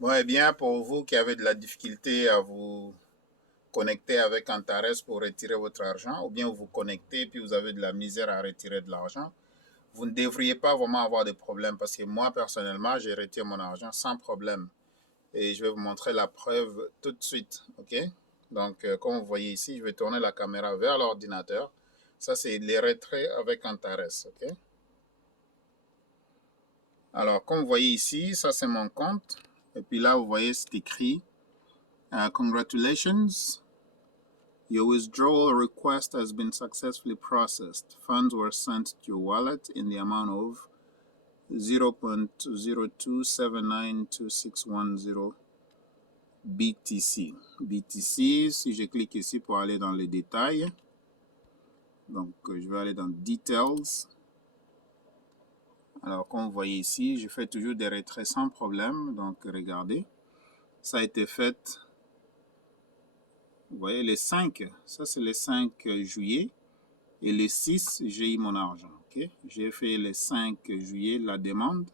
Bon, eh bien, pour vous qui avez de la difficulté à vous connecter avec Antares pour retirer votre argent, ou bien vous vous connectez puis vous avez de la misère à retirer de l'argent, vous ne devriez pas vraiment avoir de problème parce que moi, personnellement, j'ai retiré mon argent sans problème. Et je vais vous montrer la preuve tout de suite, OK? Donc, comme vous voyez ici, je vais tourner la caméra vers l'ordinateur. Ça, c'est les retraits avec Antares, OK? Alors, comme vous voyez ici, ça, c'est mon compte. Et puis là, vous voyez, c'est écrit Congratulations, your withdrawal request has been successfully processed. Funds were sent to your wallet in the amount of 0.02792610 BTC. BTC, si je clique ici pour aller dans les détails, donc je vais aller dans Details. Alors, comme vous voyez ici, je fais toujours des retraits sans problème. Donc, regardez, ça a été fait. Vous voyez, les 5, ça c'est les 5 juillet. Et les 6, j'ai eu mon argent. Okay? J'ai fait les 5 juillet la demande.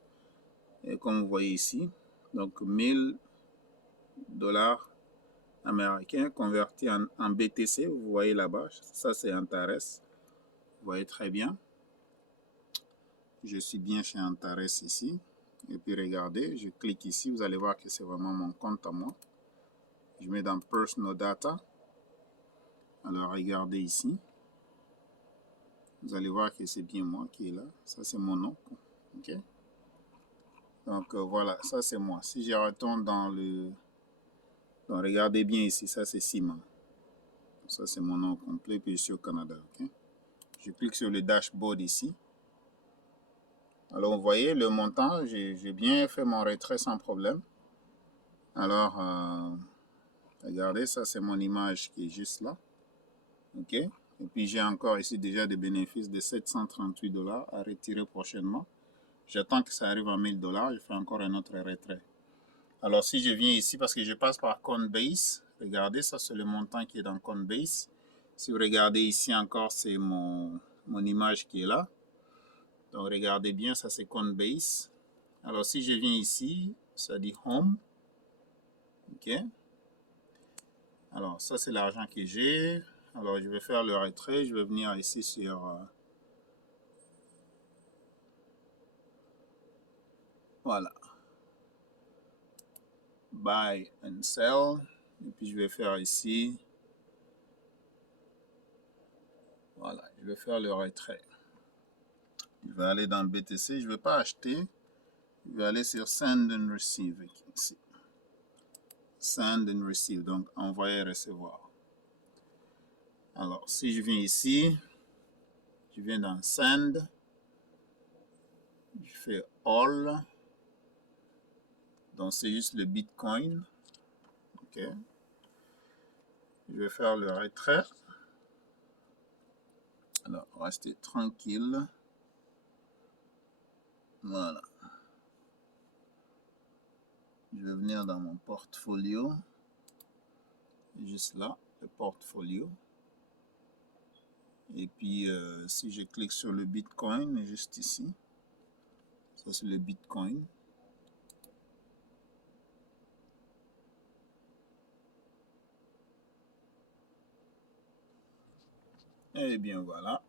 Et comme vous voyez ici, donc 1000 dollars américains convertis en BTC. Vous voyez là-bas, ça c'est Antares. Vous voyez très bien. Je suis bien chez Antares ici. Et puis regardez, je clique ici. Vous allez voir que c'est vraiment mon compte à moi. Je mets dans Personal Data. Alors regardez ici. Vous allez voir que c'est bien moi qui est là. Ça c'est mon nom. OK? Donc voilà, ça c'est moi. Si je retourne dans le... Donc regardez bien ici, ça c'est Simon. Ça c'est mon nom complet, puis je suis au Canada. Okay? Je clique sur le dashboard ici. Alors vous voyez le montant, j'ai bien fait mon retrait sans problème. Alors regardez, ça c'est mon image qui est juste là. OK? Et puis j'ai encore ici déjà des bénéfices de 738 dollars à retirer prochainement. J'attends que ça arrive à 1000 dollars, je fais encore un autre retrait. Alors, si je viens ici, parce que je passe par Coinbase, regardez, ça c'est le montant qui est dans Coinbase. Si vous regardez ici encore, c'est mon image qui est là. Donc, regardez bien, ça c'est Coinbase. Alors, si je viens ici, ça dit Home. OK. Alors, ça c'est l'argent que j'ai. Alors, je vais faire le retrait. Je vais venir ici sur... voilà. Buy and sell. Et puis, je vais faire ici... Voilà, je vais faire le retrait. Je vais aller dans le BTC. Je ne vais pas acheter. Je vais aller sur Send and Receive ici. Send and Receive, donc envoyer et recevoir. Alors, si je viens ici, je viens dans Send. Je fais All. Donc, c'est juste le Bitcoin. OK. Je vais faire le retrait. Alors, restez tranquille. Voilà. Je vais venir dans mon portfolio. Juste là, le portfolio. Et puis, si je clique sur le Bitcoin, juste ici, ça c'est le Bitcoin. Et bien voilà.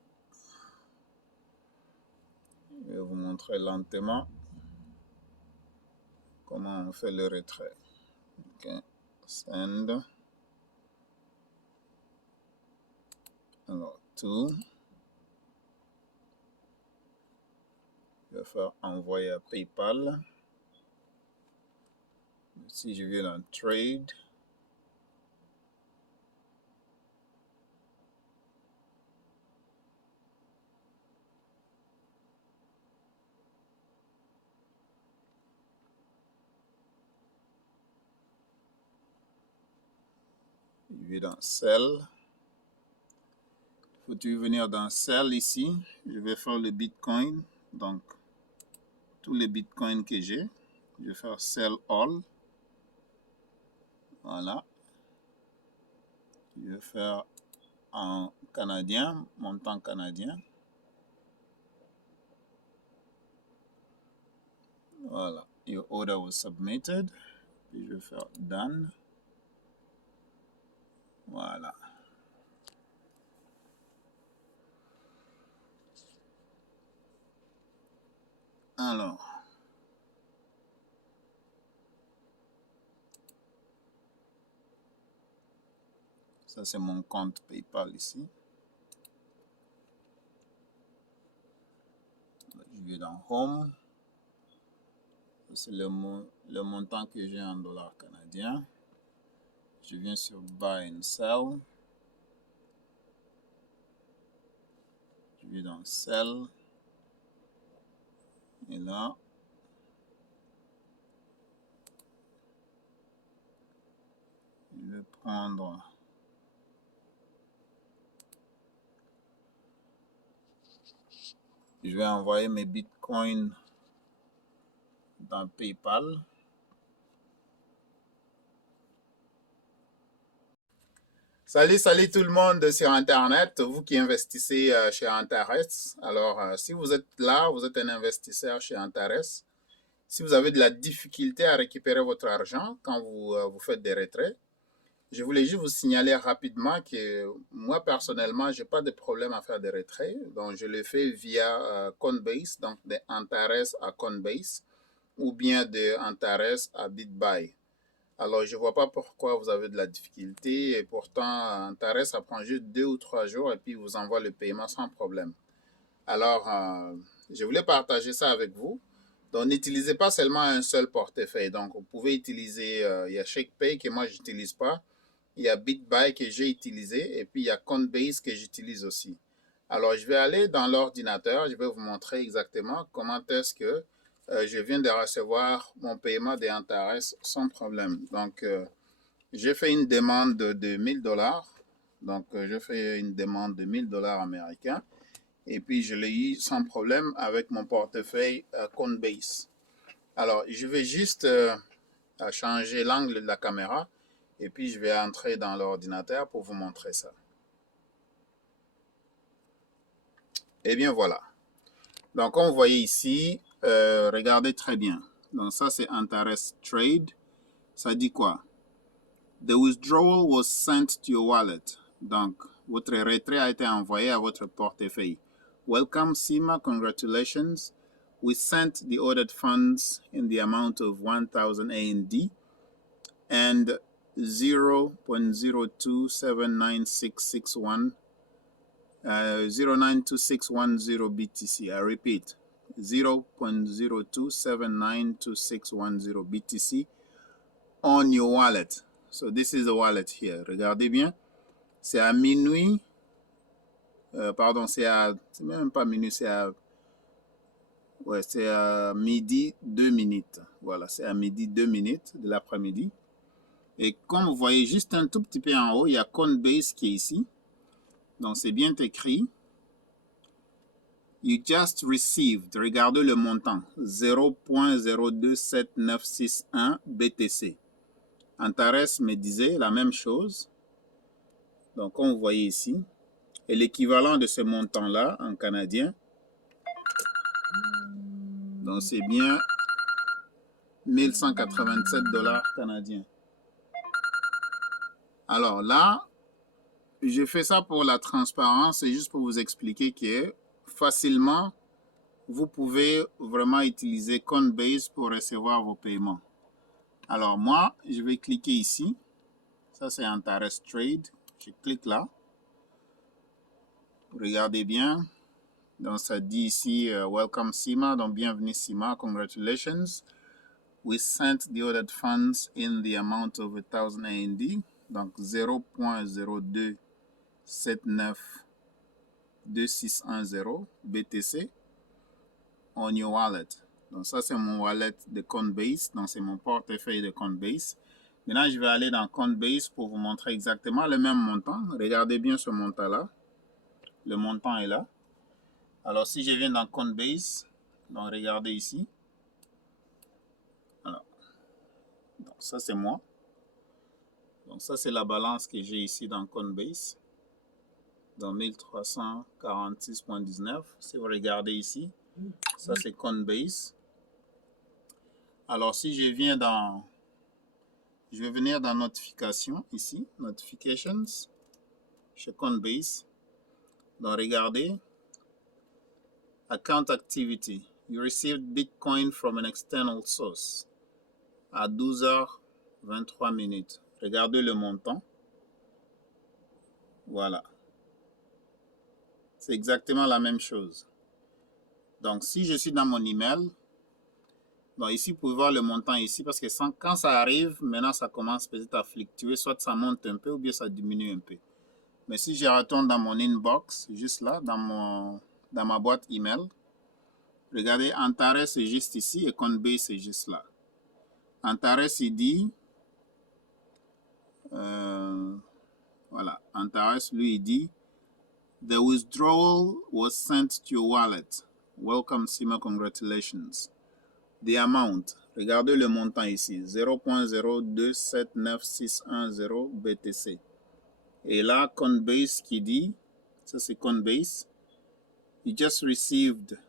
Je vais vous montrer lentement comment on fait le retrait. OK. Send. Alors, tout. Je vais faire envoyer à PayPal. Si je viens dans Trade. Je vais dans Sell. Faut-il venir dans Sell ici? Je vais faire le Bitcoin. Donc, tous les Bitcoins que j'ai. Je vais faire Sell All. Voilà. Je vais faire en canadien, montant canadien. Voilà. Your order was submitted. Puis je vais faire done. Voilà. Alors. Ça, c'est mon compte PayPal ici. Je vais dans Home. C'est le montant que j'ai en dollars canadiens. Je viens sur Buy and Sell. Je vais dans Sell. Et là, je vais prendre... Je vais envoyer mes bitcoins dans PayPal. Salut tout le monde sur Internet, vous qui investissez chez Antares. Alors, si vous êtes là, vous êtes un investisseur chez Antares. Si vous avez de la difficulté à récupérer votre argent quand vous faites des retraits, je voulais juste vous signaler rapidement que moi, personnellement, je n'ai pas de problème à faire des retraits. Donc, je le fais via Coinbase, donc de Antares à Coinbase, ou bien de Antares à BitBuy. Alors, je ne vois pas pourquoi vous avez de la difficulté. Et pourtant, Antares, ça prend juste 2 ou 3 jours et puis vous envoie le paiement sans problème. Alors, je voulais partager ça avec vous. Donc, n'utilisez pas seulement un seul portefeuille. Donc, vous pouvez utiliser, il y a ShakePay que moi, je n'utilise pas. Il y a BitBuy que j'ai utilisé et puis il y a Coinbase que j'utilise aussi. Alors, je vais aller dans l'ordinateur. Je vais vous montrer exactement comment est-ce que je viens de recevoir mon paiement des Antares sans problème. Donc, j'ai fait une demande de 1000 $. Donc, je fais une demande de 1000 $ américains. Et puis, je l'ai eu sans problème avec mon portefeuille Coinbase. Alors, je vais juste changer l'angle de la caméra et puis je vais entrer dans l'ordinateur pour vous montrer ça. Et bien, voilà. Donc, comme vous voyez ici, regardez très bien. Donc, ça, c'est Antares Trade. Ça dit quoi? The withdrawal was sent to your wallet. Donc, votre retrait a été envoyé à votre portefeuille. Welcome, Sima. Congratulations. We sent the ordered funds in the amount of 1,000 AND and 0.02796661 092610 BTC. I repeat, 0.02792610 BTC on your wallet. So this is the wallet here. Regardez bien. C'est à minuit. Pardon, c'est même pas minuit, c'est à... Ouais, c'est à midi 2 minutes. Voilà, c'est à midi 2 minutes de l'après-midi. Et comme vous voyez juste un tout petit peu en haut, il y a Coinbase qui est ici. Donc, c'est bien écrit. You just received, regardez le montant, 0.027961 BTC. Antares me disait la même chose. Donc, comme vous voyez ici, et l'équivalent de ce montant-là en canadien, donc c'est bien 1187 $ canadiens. Alors là, je fais ça pour la transparence et juste pour vous expliquer que facilement, vous pouvez vraiment utiliser Coinbase pour recevoir vos paiements. Alors moi, je vais cliquer ici. Ça, c'est Antares Trade. Je clique là. Regardez bien. Donc, ça dit ici, Welcome Sima. Donc, bienvenue Sima. Congratulations. We sent the ordered funds in the amount of 1,000 AND. Donc, 0.02792610 BTC on your wallet. Donc, ça, c'est mon wallet de Coinbase. Donc, c'est mon portefeuille de Coinbase. Maintenant, je vais aller dans Coinbase pour vous montrer exactement le même montant. Regardez bien ce montant-là. Le montant est là. Alors, si je viens dans Coinbase, donc regardez ici. Alors, donc ça, c'est moi. Donc, ça, c'est la balance que j'ai ici dans Coinbase. Dans 1346,19. Si vous regardez ici, ça, c'est Coinbase. Alors, si je viens dans Je vais venir dans Notifications, ici, Notifications, chez Coinbase. Donc, regardez, Account Activity. You received Bitcoin from an external source à 12h23. Regardez le montant. Voilà. C'est exactement la même chose. Donc, si je suis dans mon email, donc ici, vous pouvez voir le montant ici, parce que quand ça arrive, maintenant, ça commence peut-être à fluctuer, soit ça monte un peu ou bien ça diminue un peu. Mais si je retourne dans mon inbox, juste là, dans ma boîte email, regardez, Antares c'est juste ici et Coinbase c'est juste là. Antares, il dit, voilà, Antares, lui, il dit, The withdrawal was sent to your wallet. Welcome, Sima, congratulations. The amount, regardez le montant ici, 0.0279610 BTC. Et là, Coinbase qui dit, ça c'est Coinbase, you just received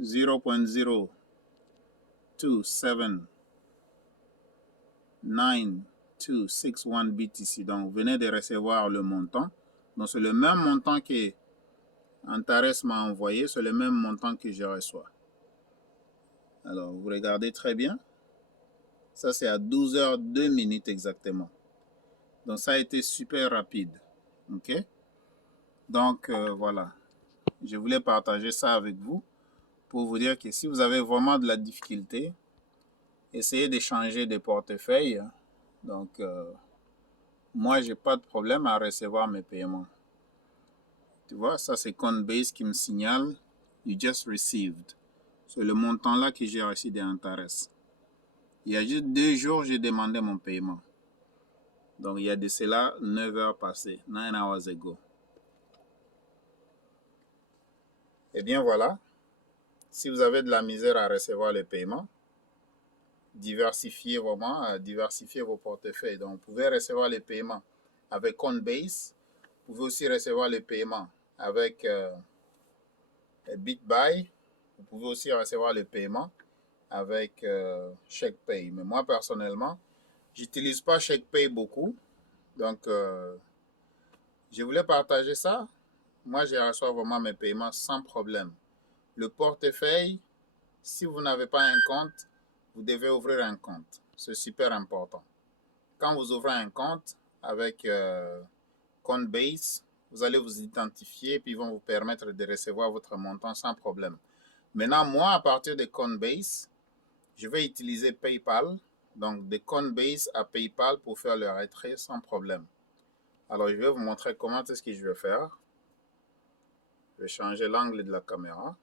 0.0279261 BTC. Donc, vous venez de recevoir le montant. Donc, c'est le même montant que Antares m'a envoyé, c'est le même montant que je reçois. Alors, vous regardez très bien. Ça, c'est à 12h02 exactement. Donc, ça a été super rapide. OK? Donc, voilà. Je voulais partager ça avec vous pour vous dire que si vous avez vraiment de la difficulté, essayez d'échanger des portefeuilles. Donc, moi, j'ai pas de problème à recevoir mes paiements. Tu vois, ça, c'est Coinbase qui me signale « You just received ». C'est le montant là que j'ai reçu d'Antares. Il y a juste 2 jours, j'ai demandé mon paiement. Donc, il y a de cela 9 heures passées, 9 hours ago. Eh bien, voilà. Si vous avez de la misère à recevoir les paiements, diversifiez vraiment, diversifiez vos portefeuilles. Donc, vous pouvez recevoir les paiements avec Coinbase. Vous pouvez aussi recevoir les paiements avec BitBuy. Vous pouvez aussi recevoir les paiements avec CheckPay. Mais moi, personnellement, j'utilise pas CheckPay beaucoup. Donc, je voulais partager ça. Moi, je reçois vraiment mes paiements sans problème. Le portefeuille, si vous n'avez pas un compte, vous devez ouvrir un compte. C'est super important. Quand vous ouvrez un compte avec Coinbase, vous allez vous identifier et puis ils vont vous permettre de recevoir votre montant sans problème. Maintenant, moi, à partir de Coinbase, je vais utiliser PayPal. Donc, de Coinbase à PayPal pour faire le retrait sans problème. Alors, je vais vous montrer comment est-ce que je vais faire. Je vais changer l'angle de la caméra.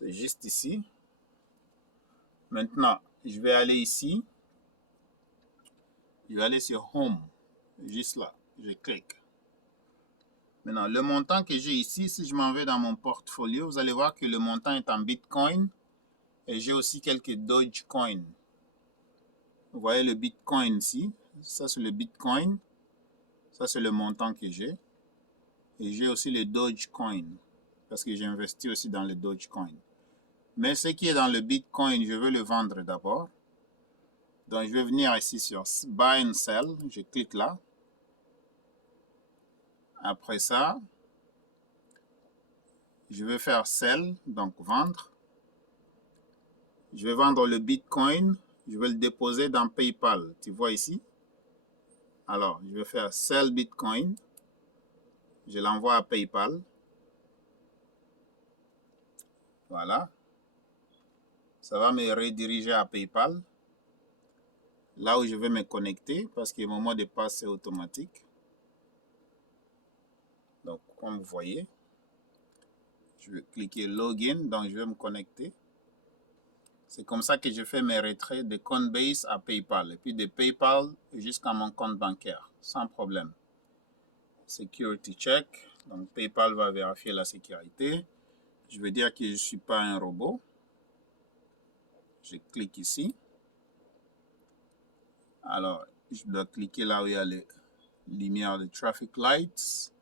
C'est juste ici. Maintenant, je vais aller ici. Je vais aller sur Home. Juste là. Je clique. Maintenant, le montant que j'ai ici, si je m'en vais dans mon portfolio, vous allez voir que le montant est en Bitcoin. Et j'ai aussi quelques Dogecoin. Vous voyez le Bitcoin ici. Ça, c'est le Bitcoin. Ça, c'est le montant que j'ai. Et j'ai aussi le Dogecoin. Parce que j'ai investi aussi dans le Dogecoin. Mais ce qui est dans le Bitcoin, je veux le vendre d'abord. Donc, je vais venir ici sur Buy and Sell. Je clique là. Après ça, je vais faire Sell, donc vendre. Je vais vendre le Bitcoin. Je vais le déposer dans PayPal. Tu vois ici? Alors, je vais faire Sell Bitcoin. Je l'envoie à PayPal. Voilà. Ça va me rediriger à PayPal. Là où je vais me connecter parce que mon mot de passe est automatique. Donc, comme vous voyez, je vais cliquer Login. Donc, je vais me connecter. C'est comme ça que je fais mes retraits de Coinbase à PayPal. Et puis de PayPal jusqu'à mon compte bancaire, sans problème. Security check. Donc, PayPal va vérifier la sécurité. Je veux dire que je ne suis pas un robot. Je clique ici. Alors, je dois cliquer là où il y a les lumières de traffic lights.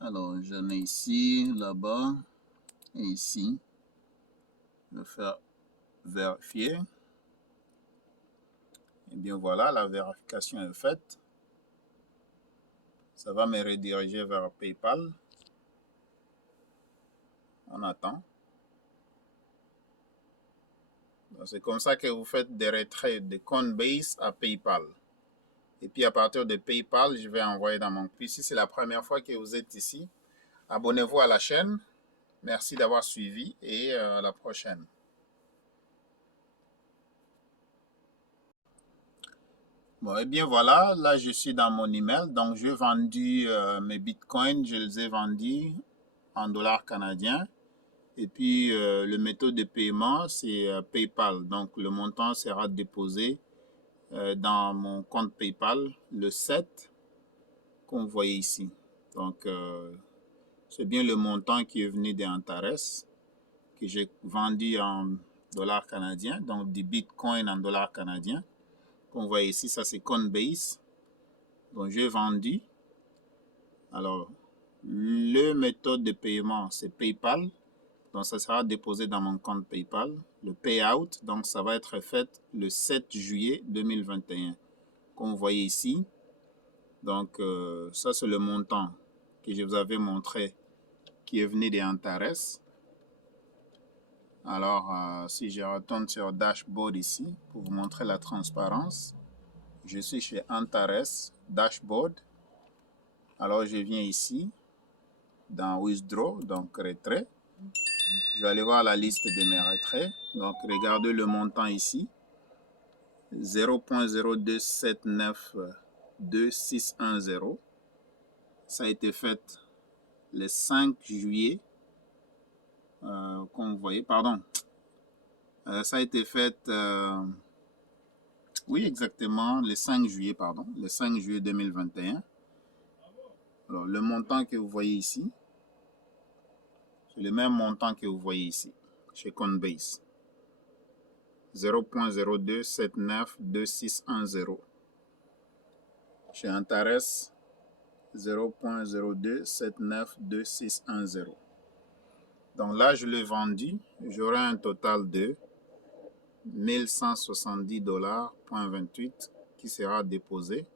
Alors, j'en ai ici, là-bas et ici. Je vais faire vérifier. Et bien voilà, la vérification est faite. Ça va me rediriger vers PayPal. On attend. C'est comme ça que vous faites des retraits de Coinbase à PayPal. Et puis à partir de PayPal, je vais envoyer dans mon... Puis si c'est la première fois que vous êtes ici, abonnez-vous à la chaîne. Merci d'avoir suivi et à la prochaine. Bon, et bien voilà, là je suis dans mon email. Donc j'ai vendu mes bitcoins, je les ai vendus en dollars canadiens. Et puis le méthode de paiement, c'est PayPal. Donc le montant sera déposé dans mon compte PayPal le 7, qu'on voit ici. Donc c'est bien le montant qui est venu d'Antares, que j'ai vendu en dollars canadiens, donc du bitcoin en dollars canadiens. Qu'on voit ici, ça c'est Coinbase. Donc j'ai vendu. Alors, le méthode de paiement, c'est PayPal. Donc ça sera déposé dans mon compte PayPal. Le payout, donc ça va être fait le 7 juillet 2021. Comme vous voyez ici. Donc ça c'est le montant que je vous avais montré qui est venu d'Antares. Alors si je retourne sur Dashboard ici pour vous montrer la transparence. Je suis chez Antares Dashboard. Alors je viens ici dans Withdraw, donc retrait. Je vais aller voir la liste de mes retraits. Donc regardez le montant ici. 0.0279210. Ça a été fait le 5 juillet. Comme vous voyez, pardon. Ça a été fait, oui exactement, le 5 juillet, pardon. Le 5 juillet 2021. Alors le montant que vous voyez ici, c'est le même montant que vous voyez ici, chez Coinbase. 0.02792610. Chez Antares, 0.02792610. Donc là, je l'ai vendu. J'aurai un total de 1170,28 $ qui sera déposé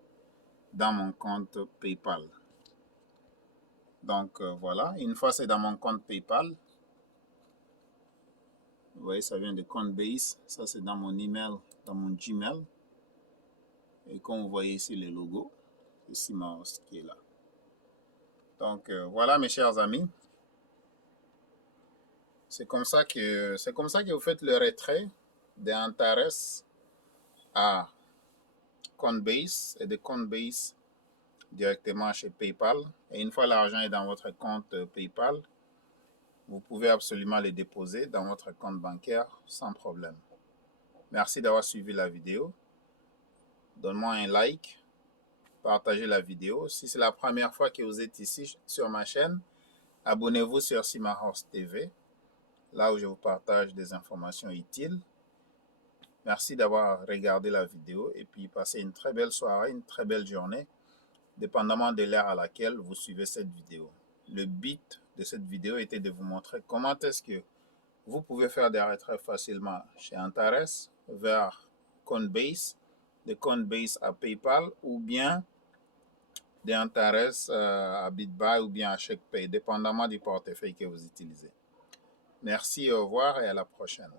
dans mon compte PayPal. Donc voilà, une fois c'est dans mon compte PayPal, vous voyez, ça vient de Coinbase. Ça, c'est dans mon email, dans mon Gmail. Et comme vous voyez ici, le logo, c'est Simos qui est là. Donc, voilà, mes chers amis. C'est comme ça que vous faites le retrait d'Antares à Coinbase et de Coinbase directement chez PayPal. Et une fois l'argent est dans votre compte PayPal, vous pouvez absolument le déposer dans votre compte bancaire sans problème. Merci d'avoir suivi la vidéo. Donne-moi un like, partagez la vidéo. Si c'est la première fois que vous êtes ici sur ma chaîne, abonnez-vous sur Simahorst TV, là où je vous partage des informations utiles. Merci d'avoir regardé la vidéo et puis passez une très belle soirée, une très belle journée, dépendamment de l'heure à laquelle vous suivez cette vidéo. Le but de cette vidéo était de vous montrer comment est-ce que vous pouvez faire des retraits facilement chez Antares vers Coinbase, de Coinbase à PayPal ou bien d'Antares à BitBuy ou bien à CheckPay, dépendamment du portefeuille que vous utilisez. Merci, au revoir et à la prochaine.